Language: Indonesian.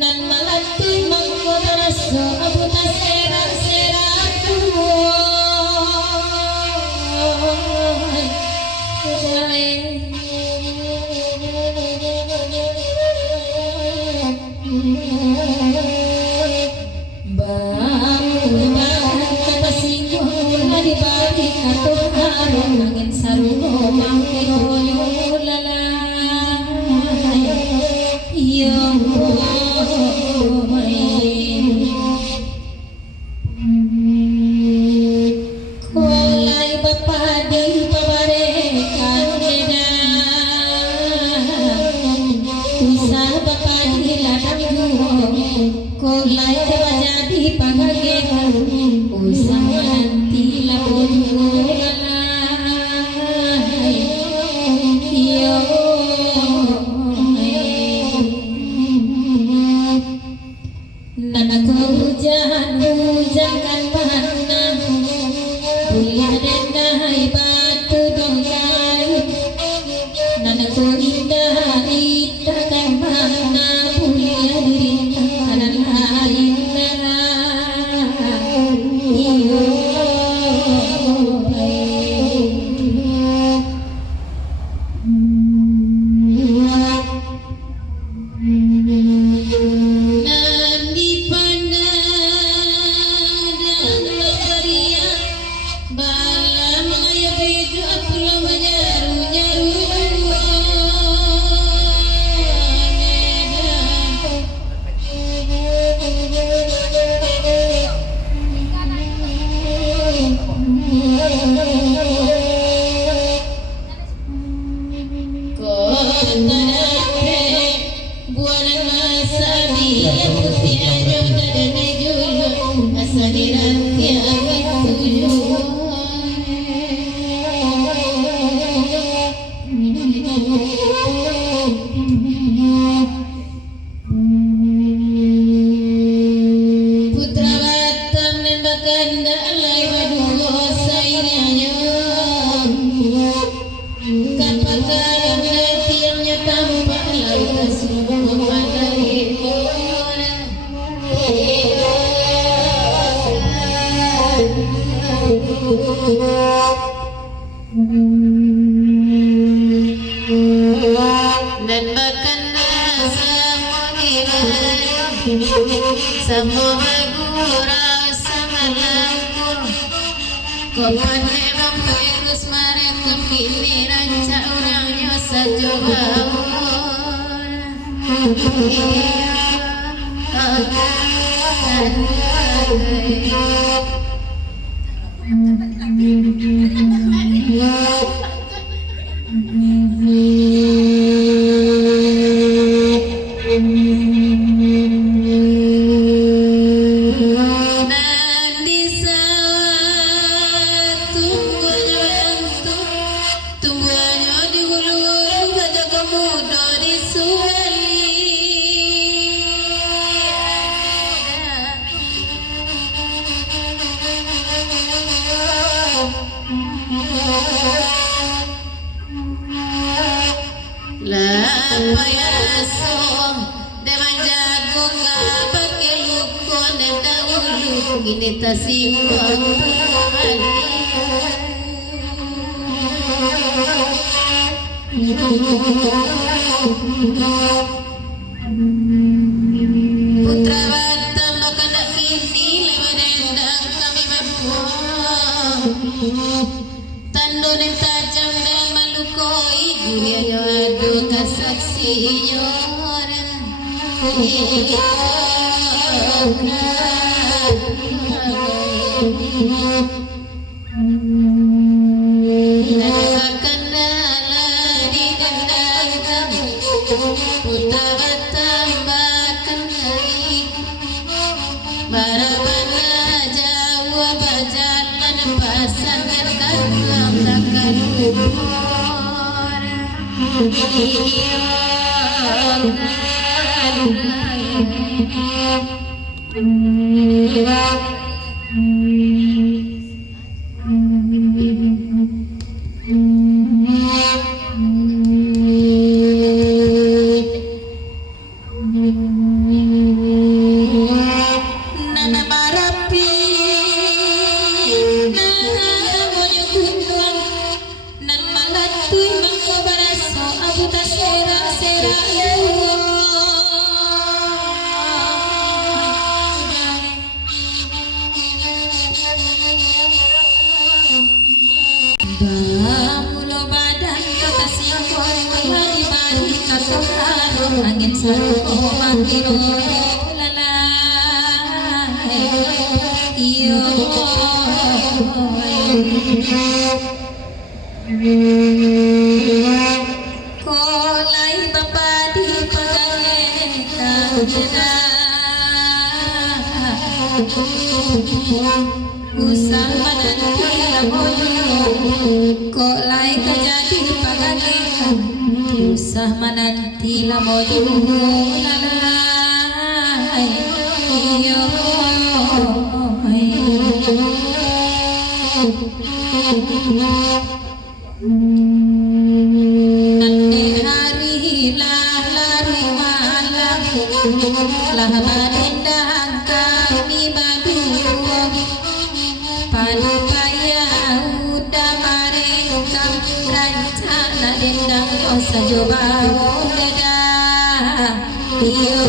nan malati mangkodaraso abuta sera-seraku angin sarungo mangkiro lalai yo kulai bapak di pabare kaneda bisa bapak di ladang kulai jadi pagage usah nanti lapor hujan mana bulan denai batu dongkai nanaku indah itakan mana bulan diri kanan lain iyo dan bahkan semua gura samalanku kopanero virus maretum kini ranca orangnya sajoba ini tasingkong putra batam bakana kini lewadendang kami membuang tandurin tajam dan malukoi dunia adu kasaksi nyoran satu makin lala iyo kolai bapa di pagangeta usah menanti lamoyo kolai kajadi pagangeta usah menanti lamoyo lalai iyo nande hari lari malam lah barendang kami badu padu kaya udah marekam rancana dendang dosa coba dadah iyo